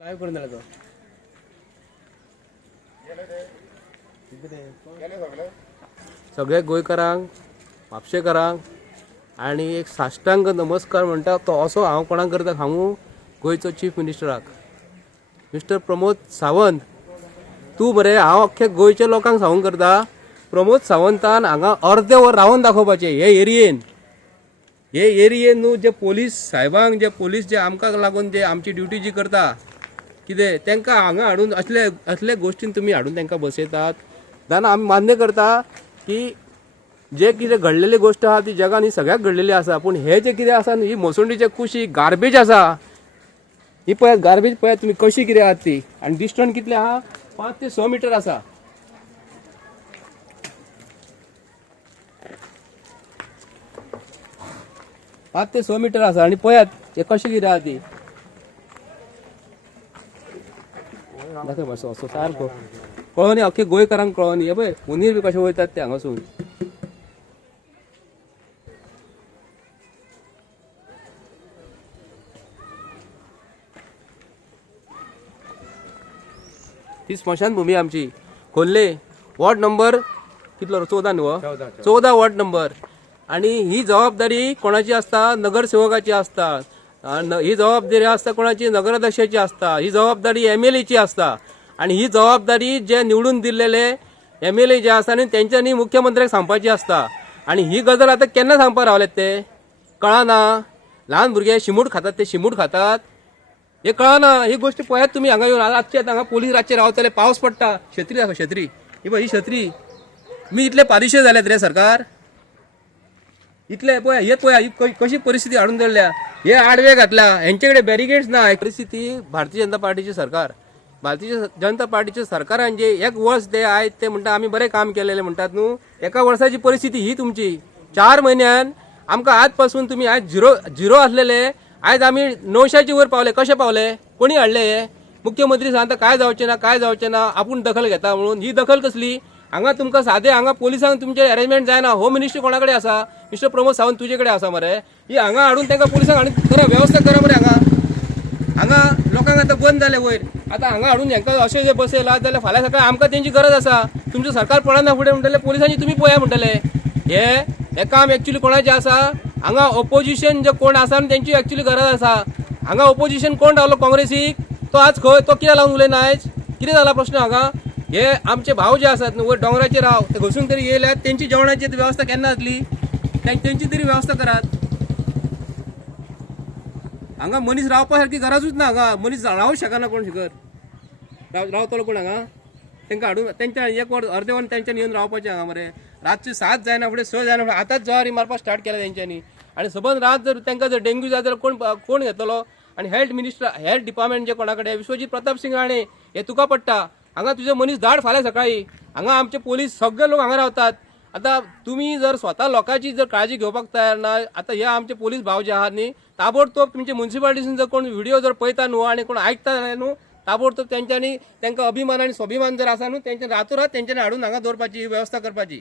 काय करून दिला तो सगळे गोंयकारांक म्हापशेकारांक आणि एक साश्टांग नमस्कार म्हणटा तो असो हांव कोणाक करता सांगू गोंयचो चीफ मिनिस्टराक मिस्टर प्रमोद सावंत तूं बरें हांव अख्ख्या गोंयच्या लोकांक सांगूंक करता प्रमोद सावंतान हांगा अर्दे वर रावन दाखोवपाचें हे एरियेन न्हू जे पोलीस साहेबांक जे पोलीस जे आमकां लागून जे आमची ड्युटी जी करता कितें तांकां हांगा हाडून असले गोश्टीन तुमी हाडून तांकां बसयतात जाल्यार आमी मान्य करता की जे कितें घडलेली गोश्ट आहा ती जगान ही सगळ्याक घडलेली आसा पूण हे जे कितें आसा ही मोसंडीचे कुशी गार्बेज आसा ही पळयात गार्बेज पळयात तुमी कशी कितें आहात ती आनी डिस्टन्स कितले आहा 5 ते 6 मीटर आसा 5 ते 6 मीटर आसा आनी पळयात हे कशी कितें आहा ती दाखय मातसो असो सारको कळोनी अख्खे गोंयकारांक कळोनी हे पळय हुनीर बी कशे वयतात ते हांगासून ही स्मशानभूमी आमची खोल्ले वॉर्ड नंबर कितलो 14 न्हू 14 वॉर्ड नंबर आणि ही जबाबदारी कोणाची असता नगरसेवकाची असता ही जबाबदारी असता कोणाची नगराध्यक्षाची असता ही जबाबदारी MLA ची असता आणि ही जबाबदारी जे निवडून दिलेले MLA जे असता आणि त्यांच्यानी मुख्यमंत्र्याक सांगपाची असता आणि ही गजाल आता केन्ना सांगपाक रावलेत ते कळना लहान भुरगे शिमूट खातात ते शिमूट खातात हे कळना ही गोष्ट पळयात तुम्ही हांगा येऊन रातचे हांगा पोलीस रातचे रावतले पावस पडटा छत्री आसा छत्री ही छत्री मी इतले पारिशे जाल्यात रे सरकार इतले पळय हे पळय कशी परिस्थिती हाडून दवरल्या हे आडवे घातला हेंचेकडे बॅरिकेड्स ना परिस्थिती भारतीय जनता पार्टीचे सरकार भारतीय जनता पार्टीच्या सरकारान जे एक वर्ष ते आयज ते म्हणटा आमी बरें काम केलेले म्हणटात न्हू एका वर्साची परिस्थिती ही तुमची 4 म्हयन्यान आमकां आज पासून तुम्ही आज झिरो असलेले आज आम्ही 900च्या वर पावले कशे पावले कोणी हाडले हे मुख्यमंत्री सांगता काय जावचे ना आपूण दखल घेता म्हणून ही दखल कसली हांगा तुमकां सादे हांगा पोलिसांक तुमचे अरेंजमेंट जायना होम मिनिस्टर कोणाकडे आसा मिस्टर प्रमोद सावंत तुजे कडेन आसा मरे ही हांगा हाडून तांकां पुलिसांक हाडून करा व्यवस्था करा मरे हांगा लोकांक आतां बंद जाले वयर आतां हांगा हाडून हांकां अशें जे बसयलात जाल्यार फाल्यां सकाळीं आमकां तेंची गरज आसा तुमचें सरकार पळना फुडें म्हणटले पोलिसांची तुमी पळया म्हणटले हे काम एक्चुअली कोणाचें आसा हांगा ऑपोजिशन जे कोण आसा तेंची एक्चुअली गरज आसा हांगा ऑपोजिशन कोण रावलो काँग्रेसीक तो आज खंय तो कित्याक लावन उलयना आयज कितें जाला प्रश्न हांगा हे आमचे भाव जे आसात न्हू वयर डोंगराचेर राव ते घसून तरी येयल्यात तेंची जेवणाची वेवस्था केन्ना जातली तेंची तरी वेवस्था करात हांगा मनीस रावपा सारकी गरजूच ना हांगा मनीस रावूंक शकना कोण शिकर रावतलो कोण हांगा तांकां हाडून तेंच्या एक वर अर्दे वर तेंच्यानी येवन रावपाचें हांगा मरे रातचे 7 जायना फुडें 6 जायना फुडें आतांच जवारी मारपाक स्टार्ट केला तेंच्यांनी आनी सबंद रात जर तांकां जर डेंग्यू जाय जाल्यार कोण घेतलो आनी हेल्थ डिपार्टमेंट जे कोणा कडेन विश्वजीत प्रताप सिंग राणे हे तुका पडटा हांगा तुजे मनीस धाड फाल्यां सकाळीं हांगा आमचे पोलीस सगळे लोक हांगा रावतात आतां तुमी जर स्वता लोकांची जर काळजी घेवपाक तयार ना आतां हे आमचे पोलीस भाव जे आहात न्ही ताबडतोब तुमचे म्युन्सिपालिटीसून जर कोण व्हिडिओ जर पळयता न्हू आनी कोण आयकता जाल्यार न्हू ताबडतोब तेंच्यांनी तांकां अभिमान आनी स्वाभिमान जर आसा न्हू तेंच्यानी रातोरात तेंच्यांनी हाडून हांगा दवरपाची वेवस्था करपाची